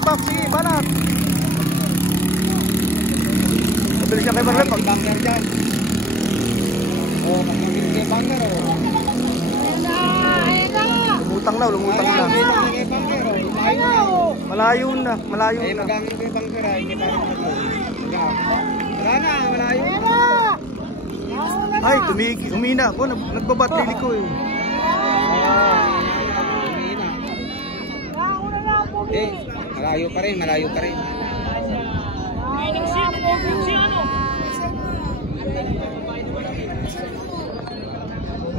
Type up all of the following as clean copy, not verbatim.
Pakpak, sige, banat. Mabilis siya kay Barlep. Bunker dyan. Oh, mabilis kay bunker, oh. Lumutang na, lumutang na. Malayo na, malayo na. Magamit kay bunker, ay. Wala na, malayo na. Ay, humina ako. Nagbabatili ko eh. Malayo pa rin, malayo pa rin.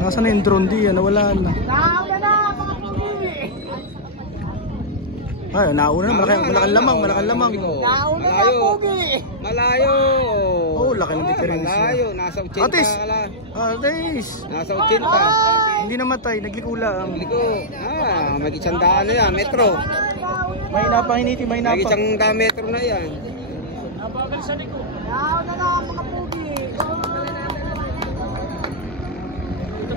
Nasaan na yung drone di? Nawala na. Ay, nauna na. Malaking lamang, malaking lamang. Malayo. Oh, laki ng diferensya. Malayo, nasa 80 Atis! ka lang. Atis! Nasa 80. Hindi namatay, nagliko lang. Liko. May isang daan na yan, metro. May napa, hiniti, may May napa. isang metro na yan. Nabagal sa likod.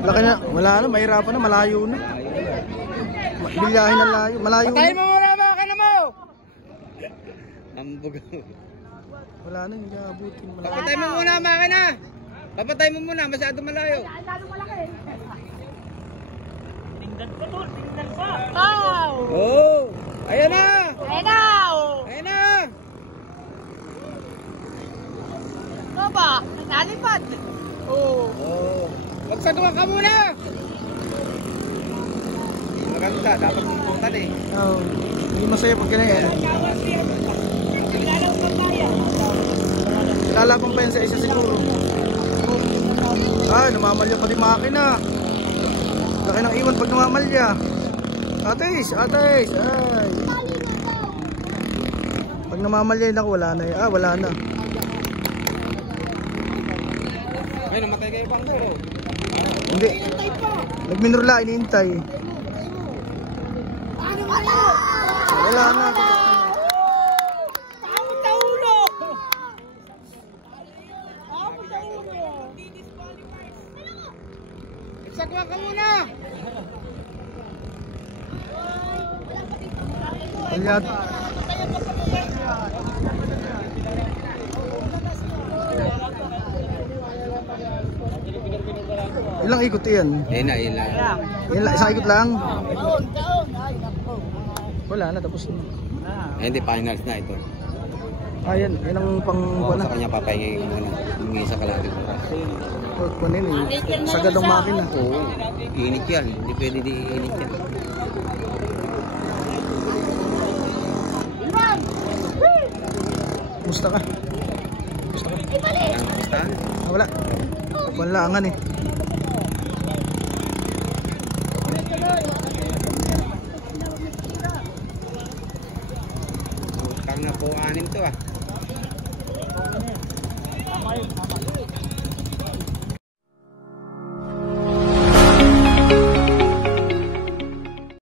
Laki na, wala na, mahirapan na, malayo na. Bilyahin na layo, malayo na. Patayin mo muna, makina mo! Nambog. Wala na, hindi abutin. Papatay mo muna, makina! Papatay mo muna, masyado malayo. Tingnan pa doon, tingnan pa. Oh! Ayan na! Ayan na! Ayan na! Ano ba? Nalipad! Oo. Oh! Magsagawa ka muna! Hindi maganda, dapat pupuntan eh. Oo, hindi masaya pag ganyan. Lalabang pa yan sa isa siguro. Ay, namamalya pa di makina. Laki ng iwan pag namamalya. Atis, atis, ay. Pag namamalya yun ako, wala na yun. Wala na. Ay, namatay kayo pang sir. Hindi. Nagminurla, iniintay. Wala na. Magsagawa ka muna! Alyat. Ilang ikot yan? Ayun na, ayun na. Isang ikot lang? Wala na, tapos na. Ay, hindi, finals na ito. Yan ang pang... Sa kanya papahingay ko muna. Humingi sa kalahati ko. Kunin eh. Sagad ang makina. Oo, init yan. Hindi pwede di init yan. Musta ka? Saan? Wala. Walangan eh. Utang na po 6 to ah.